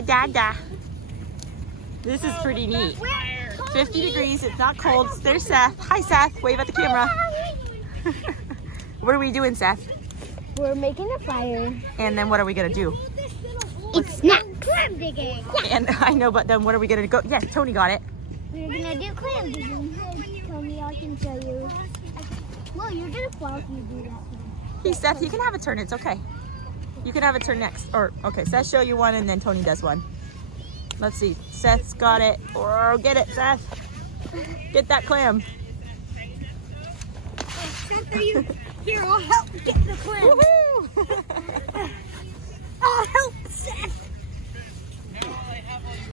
Dada. This is pretty neat. 50 degrees, it's not cold. There's Seth. Hi, Seth. Wave at the camera. What are we doing, Seth? We're making a fire. And then what are we going to do? It's not clam digging. And I know, but then what are we going to go? Yes, Tony got it. We're going to do clam digging. Tony, I can show you. Well, you're going to fall if you do that. Hey, Seth, you can have a turn. It's okay. You can have a turn next. Or, okay, Seth, show you one, and then Tony does one. Let's see. Seth's got it. Oh, get it, Seth. Get that clam. Seth, are you here? I'll help get the clam. Woohoo! I'll help Seth.